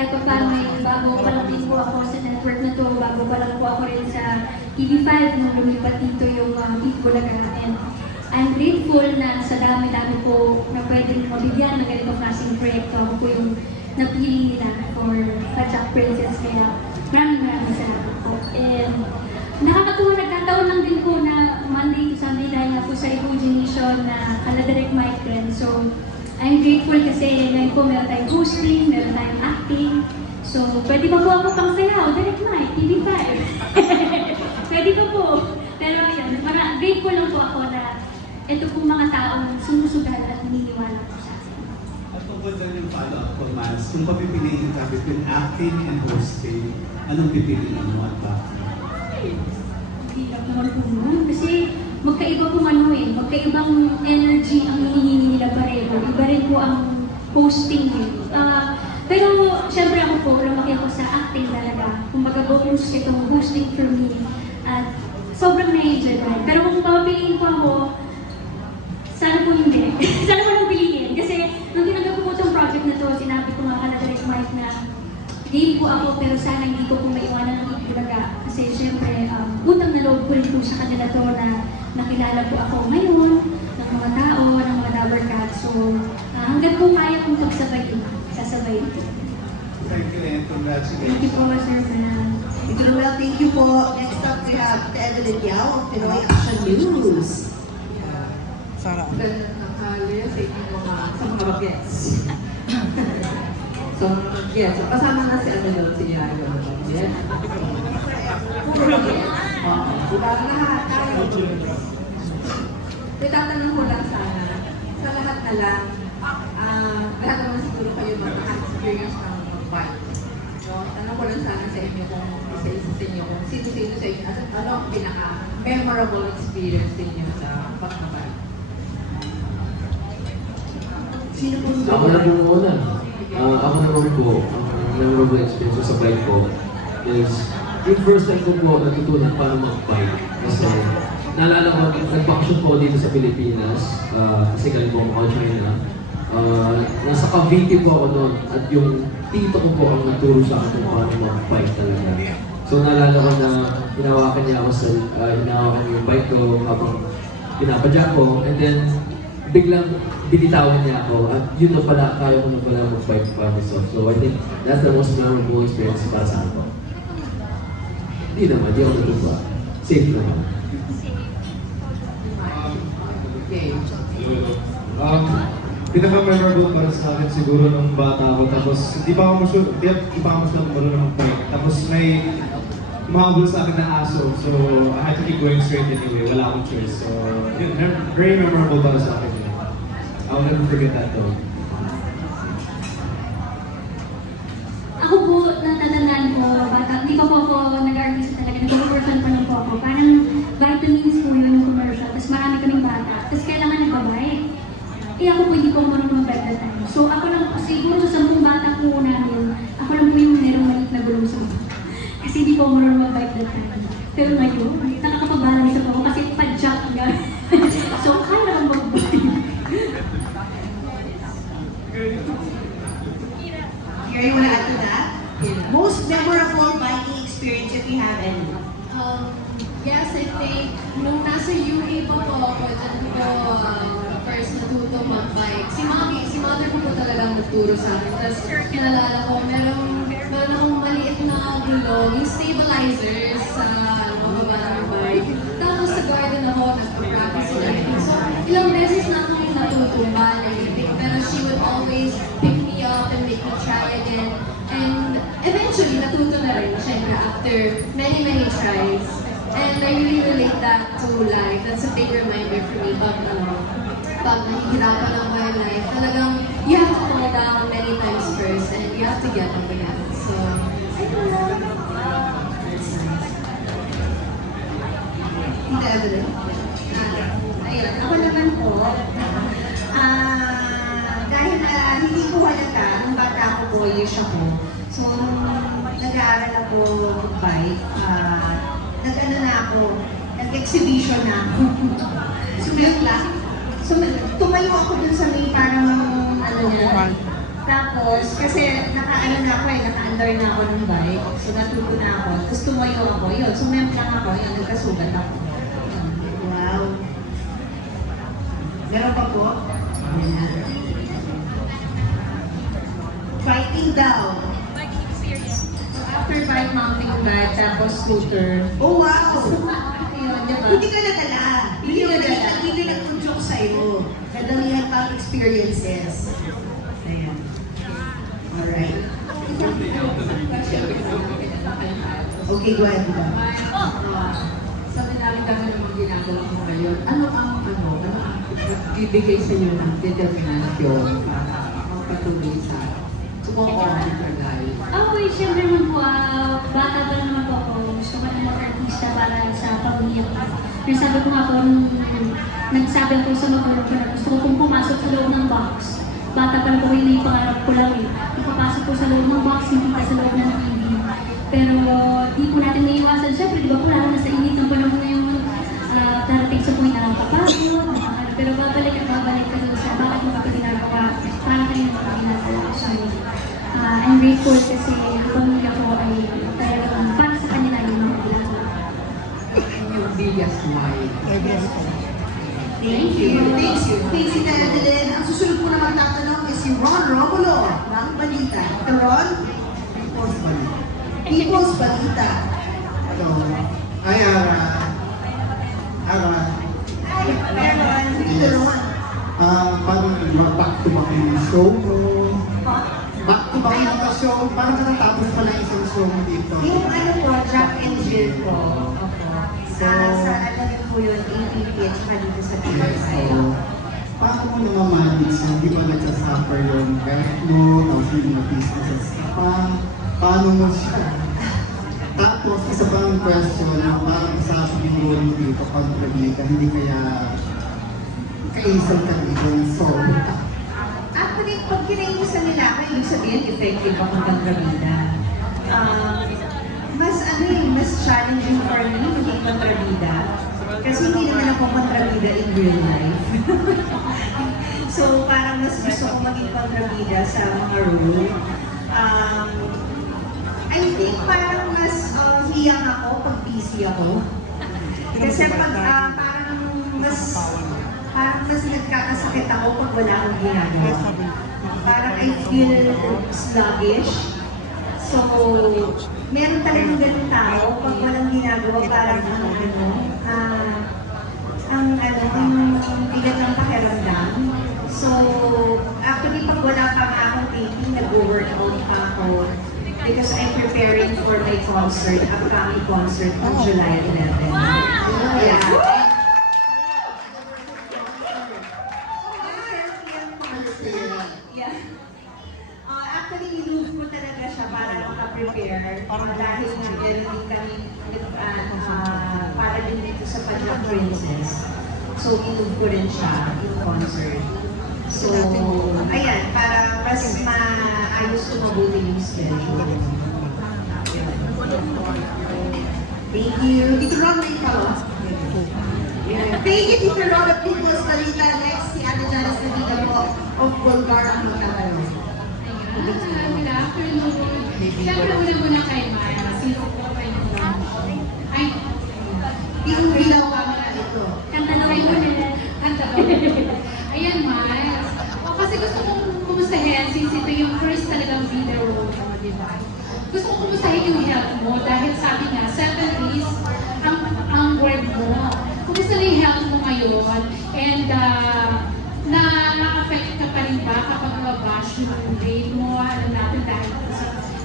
kahit pa paano may bago pa lang din po ako sa network na to, bago pa lang po ako rin sa TV5 nung lumipat dito yung um, Eat Bulaga. And I'm grateful na sa dami-dami po na pwedeng mabigyan ng ganito klaseng proyekto. Ako po yung napili nila for Kajak Princess. Kaya maraming maraming salamat po. And nakakatuwa, nagkataon lang din po na Monday to Sunday dahil nga po sa imagination na kala Direct Mike rin. So, I'm grateful kasi ngayon po meron tayong hosting, meron tayong acting. So, pwede pa po ako pang sayaw, Direct Mike, TV5. pwede pa po. Pero yun, para grateful lang po ako na ito pong mga taong sumusugal at naniniwala po sa akin. At tungkol doon yung follow-up ko, Mas, kung papipiliin ka between acting and hosting, anong pipiliin mo at bakit? Hirap naman po nun. Kasi magkaiba po ano eh, magkaibang energy ang hinihingi pareho. Iba rin po ang posting eh. Ah, pero syempre ako po, lumaki ako sa acting talaga. Kumbaga bonus itong hosting for me. At sobrang na-enjoy ko rin. Pero kung papiliin po ako, sana po hindi. sana po nang piliin. Kasi nung tinanggap ko po itong project na to, sinabi ko nga ka na direct Mike na game po ako pero sana hindi ko po maiwanan ng Itbulaga. Kasi syempre, um, utang na loob ko rin po sa kanila to na nakilala po ako ngayon, ng mga tao, ng mga Dabber Cats. So, ah, hanggang po kaya kong pagsabay, sasabay ito. Thank you and Thank you congratulations. po, Sir Fernando. Ito Noel, thank you po. Next up, we have the Evelyn Yao of Pinoy Action News. Sarah. Magandang tanghali sa inyong mga sa mga bagets. so, yes, so kasama na si ano doon, si Yayo. Yes. Diba lahat tayo. Itatanong ko lang sana, sa lahat na lang, ah, lahat naman siguro kayo mag-experience ng mag-bike. No? Tanong ko lang sana sa inyo kung isa-isa sa inyo, kung sino-sino sa inyo, ano ano ang pinaka-memorable experience ninyo sa pag-bike? Sino po yung Ako na po muna. Ah, ako naman po, ang memorable experience ko sa bike ko is yung first time ko po natutunan paano mag-bike. Kasi naalala ko, nag-function po dito sa Pilipinas, ah, kasi galing po ako China. Ah, nasa Cavite po ako noon at yung tito ko po ang nagturo sa akin kung paano mag-bike talaga. So naalala ko na hinawakan niya ako sa, uh, hinawakan niya yung bike ko habang pinapadyak ko and then biglang binitawan niya ako at yun na pala, kaya ko na pala mag-fight by myself. So I think that's the most memorable experience para sa ako. Hindi naman, di ako natutuwa. Safe naman. Okay. Um, pinaka-memorable para sa akin siguro nung bata ako. Tapos, di pa ako masyur, di, di pa ako masyur marunong mag-bike. Tapos may umahabol sa akin na aso. So, I had to keep going straight anyway. Wala akong choice. So, yun, very memorable para sa akin. I'll never forget that though. Ako po, natatandaan ko, bata, hindi pa po ako nag-artist talaga, nag-commercial pa lang po ako. Parang vitamins po yun yung commercial, tapos marami kaming bata, tapos kailangan nagbabike. Eh ako po hindi po ako marunong mag-bike that time. So ako lang, siguro sa sampung bata po namin, ako lang po yung merong maliit na gulong sa mga. Kasi hindi ako marunong mag-bike that time. Pero ngayon, nakakapag-balance ako kasi pa-jack nga. so kaya akong mag-bike. Here, you want to add to that? Most memorable biking experience if you have any. Um, yes, I think, nung nasa UA pa po ako, dyan ko uh, first natuto mag-bike. Si mami, si mother ko po talagang nagturo sa akin. Tapos, kinalala ko, meron, meron akong maliit na gulong, yung stabilizers sa ano, baba ng bike. Tapos sa garden ako, nagpa-practice and everything. So, ilang beses na ako natutumba and everything. Pero she would always pick me up and make me try again. And eventually, natuto na rin, syempre, after many, many tries. And I really relate that to life. That's a big reminder for me pag, ano, pag nahihirapan ako in life, talagang and you have to get up again. So, ayun lang. Tita Evelyn? Ayun, ako naman po, ah, dahil na hindi ko halata, nung bata ako, boyish ako. So, nag-aaral ako mag-bike, ah, nag-ano na ako, nag-exhibition na ako. Sumayot lang. So, tumayo ako dun sa may parang, ano niya, Tapos, kasi naka-ano na ako eh, naka-under na ako ng bike. So, natuto na ako. Tapos tumayo ako. Yun, sumemp lang ako. Yun, nagkasugat ako. Wow. Meron pa po? Ayan. Fighting daw. So, after bike mounting bike, tapos scooter. Oh, wow! Yun, di ba? Hindi ka nadala. Hindi ka nadala. Hindi nag-unjok sa'yo. Nadalihan pa ang experiences. Ayan. Alright. Okay, go ahead. Ah, sa dinamika na naman ginagawa mo ngayon, ano ang ano, ano ang bibigay sa iyo ng determinasyon para magpatuloy sa sumukonit na gaya? Ako eh, syempre naman po, ah, bata pa naman po ako. Gusto ko na mag-artista para sa pamilya ko. Pero sabi ko nga po, nung nagsabi ako sa na gusto ko pong pumasok sa loob ng box. Bata pa lang po, yun yung pangarap ko lang eh. Yung papasok po sa loob ng box, hindi ka sa loob ng TV. Pero di po natin naiwasan. Syempre, di ba po lalo na sa init ng panahon ngayon, ah, darating sa point na nakakapagod, nakaka- pero babalik at babalik ka doon sa bakit mo ito ginagawa, para kayo na ito ginagawa. So, ah, I'm grateful kasi ang pamilya ko ay talagang para sa kanila yung mga ginagawa. Yung biggest smile. Thank you. Thank you. Thanks, Tita Evelyn. Ang susunod po naman tatanong is si Ron Romulo ng Balita. Ito, Ron? People's Balita. People's Balita. Hello. Hi, Ara. Ara. Hi, Meron. Ito, Ron. Ah, paano mag-back to back yung show mo? Back to back yung show. Parang natatapos pa lang isang show mo dito. Yung ano po, drop and drill po. Sa, sa po yun, APP at saka dito sa PSI. So, paano mo namamanage yun? Di ba nagsasuffer yung health mo, tapos yung mga businesses ka pa? Paano mo siya? Tapos, isa pang question, yung parang sa yung role mo dito, kontrabida, hindi kaya kaisang ka ng soul. Actually, pag kinainisan nila ako, ibig sabihin, effective akong kontrabida. Um, mas ano eh, mas challenging for me maging kontrabida. Kasi hindi naman ako kontrabida in real life. so, parang mas gusto ko maging kontrabida sa mga role. Um, I think parang mas uh, hiyang ako pag busy ako. Kasi pag ah, parang mas parang mas nagkakasakit ako pag wala akong ginagawa. Parang I feel sluggish. So, meron talagang ganun tao pag walang ginagawa parang ano, ano, ah, ang ano, ang bigat ng pakiramdam. So, actually, pag wala pa nga akong taping, nag-workout pa ako because I'm preparing for my concert, upcoming concert on July 11. Yeah. Yeah. Uh, actually, nilove ko talaga siya para makaprepare. Uh, dahil nga meron din kami uh, uh, para din dito sa Padang Princess. So, nilove ko rin siya yung concert. So, ayan, para mas maayos ko mabuti yung schedule. Thank you. Tito Ron, may follow-up. Thank you, Tito Ron of People's Balita. Next, si Ate Janice Navida po of Bulgar ang magtatanong. Good afternoon. Siyempre, una-una kay Maya. Sino po kayo? Ay, Yung bilaw ka na ito. Kanta na kayo. Kanta ba? Ayan, Miles. O, kasi gusto kong kumustahin since ito yung first talagang video mo, di ba? Gusto kong kumustahin yung health mo dahil sabi nga, seven days ang, ang word mo. Kumusta na yung mo ngayon? And uh, na na-affect ka pa rin ba kapag mabash yung grade mo? Alam natin dahil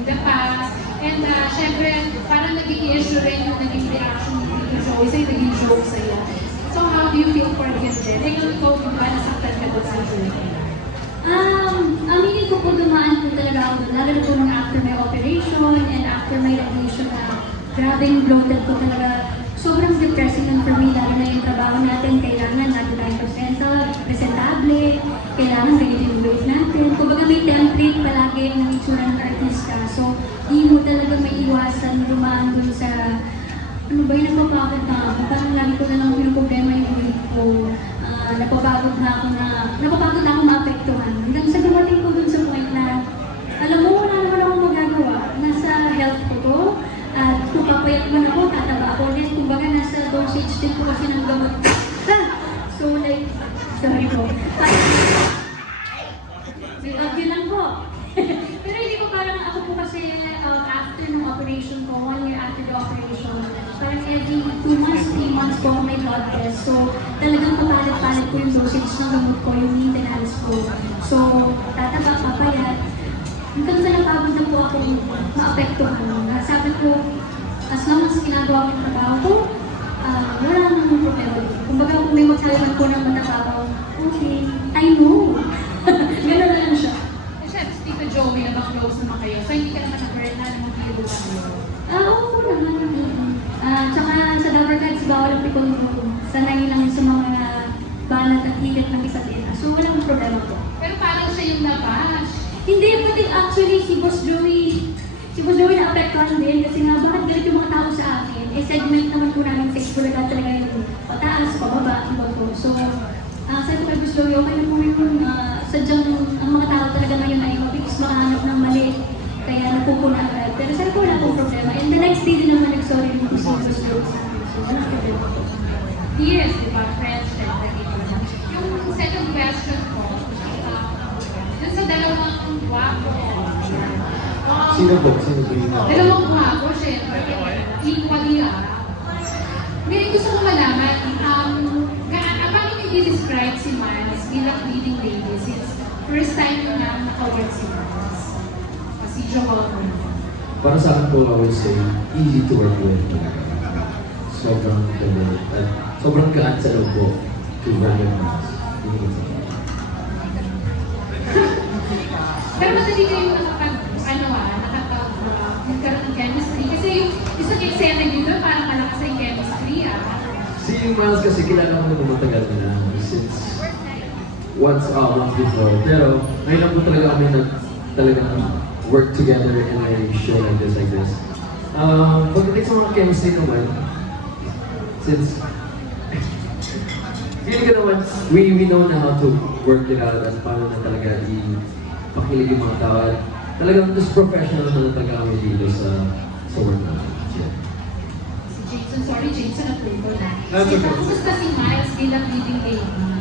in the past. And uh, syempre, parang naging issue rin yung naging reaction ni Tito Joey sa'yo, naging joke sa'yo. So how do you feel for him then? Ikaw, ikaw, ba, nasaktan ka doon sa joke Um, aminin ko po dumaan talaga ako doon, lalo na po nung after my operation and after my radiation na grabe yung bloated ko talaga. Sobrang depressing lang for me, lalo na yung trabaho natin, kailangan natin tayo presenta, presentable, kailangan ganito yung weight natin. Kumbaga may template palagi ng itsura ng artista. So, di mo talaga may iwasan dumaan doon sa ano ba yung napapagod na ako? Parang lagi ko na lang pinoproblema yung weight ko. Ah, napapagod na ako na, napapagod na ako maapektuhan. Hanggang sa dumating ko dun sa point na alam mo, wala naman ako magagawa. Nasa health ko to. At kung papayat man ako, tataba ako ulit. Kumbaga, nasa dosage din po kasi ng gamot. Ah! So, like, sorry po. May audio lang po. Pero hindi ko parang ako po kasi uh, after ng operation ko, one year after the operation, parang every two months, three months po ako may blood test. So, talagang papalit-palit ko yung dosage ng gamot ko, yung maintenance ko. So, tataba, papayat, Hanggang sa napagod na po ako maapektuhan. Sabi ko, as long as ginagawa ko yung trabaho ko, ah, wala namang problema. Kumbaga kung may magsalaman ko ng matababaw, okay, I know. Ganun na lang siya. Eh, syempre, si Tito Joey na ba-close naman kayo. So, hindi ka naman nag-burn na ng mag-iibo kayo. Ah, oo naman. Ah, tsaka sa Dabber Guides, bawal ang pikon ko. Sanay lang sa mga banat at hilit ng isa't isa. So, walang problema po. Pero parang siya yung nabash. Hindi, pati actually si Boss Joey, si Boss Joey na-apektuhan din kasi nga bakit galit yung mga tao sa akin? Eh, segment naman po namin sa Exploragat talaga yung pataas, pababa, iba po. So, ah Joey, okay na po yun. Uh, sadyang ang mga tao talaga ngayon ay mabilis makahanap ng mali. Kaya napupuna agad. Pero ko wala pong problema. And the next day din naman nag-sorry Joey sa problema po. Years, di ba? Friends. Yung second question ko, dun sa dalawang guwapo, um, Sino po? Sino po yung Dalawang guwapo, syempre. Equally ah. Ngayon gusto ko malaman, um, ah, paano niyo i-describe si Miles bilang leading lady since first time niyo na nakawork si Miles? Kasi Joel. Para sa akin po, I would say, easy to work with. Sobrang ganda. At sobrang gaan sa loob po to work with isa. Pero madali kayo nakapag, ano ah, nakapag, uh, magkaroon ng chemistry. Kasi yung isang eksena niyo doon, parang malakas na yung chemistry ah. Si Miles kasi kilala ko na matagal na since once, uh, once before. Pero ngayon lang po talaga kami nag talagang work together in a show like this, like this. Um, pagdating sa mga chemistry naman, since feeling ko naman, we, we know na how to work it out at paano na talaga i-pakilig yung mga tao. At talagang just professional na talaga kami dito sa sa work namin. Jason, sorry Jason, napulto na. That's Si- okay. Kumusta si Miles bilang leading lady?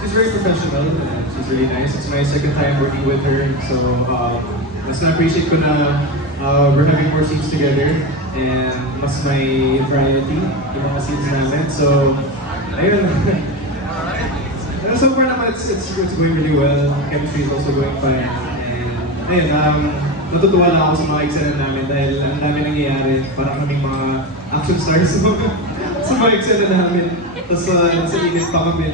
She's very professional and she's really nice. It's my second time working with her, so uh, mas na-appreciate ko na uh, we're having more scenes together and mas may variety yung mga scenes namin. So, ayun. Uh, so far naman, it's, it's, it's going really well. Chemistry is also going fine. And ayun, um, natutuwa lang ako sa mga eksena namin dahil ang dami nangyayari. Parang kaming mga action stars sa mga, sa mga eksena namin. Tapos uh, nasa init pa kami.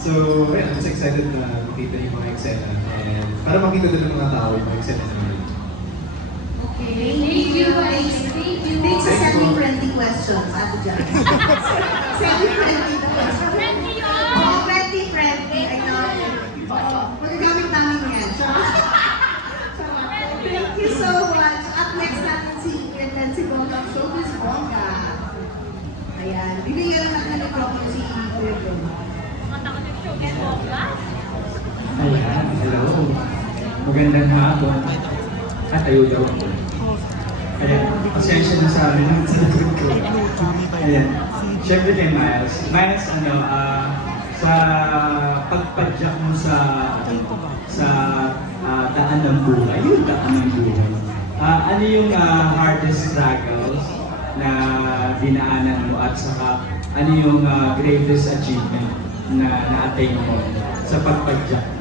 So, ayun, I'm just excited na makita yung mga eksena. And para makita din ng mga tao yung mga eksena namin. Okay, Thank you. Thank you. Thanks sa semi-friendly questions, Ate Jan. semi-friendly na questions. Friendly yun! Oo, friendly, friendly. I know. Oo, magagamit namin yan. Thank you so much. Up next natin si si Bongga. Showbiz Bongga. Ayan. Bibigyan lang ng microphone si Kuya Bong. Ayan, hello. Magandang hapon. At ayaw daw ako. Ayan, pasensya na sa amin ang sagot ko. Ayan, syempre kay Miles. Miles, ano, ah, sa pagpadyak mo sa sa ah, daan ng buhay, yung daan ng buhay. Ah, ano yung ah, hardest struggles na dinaanan mo at saka ano yung ah, greatest achievement na na-attain mo sa pagpadyak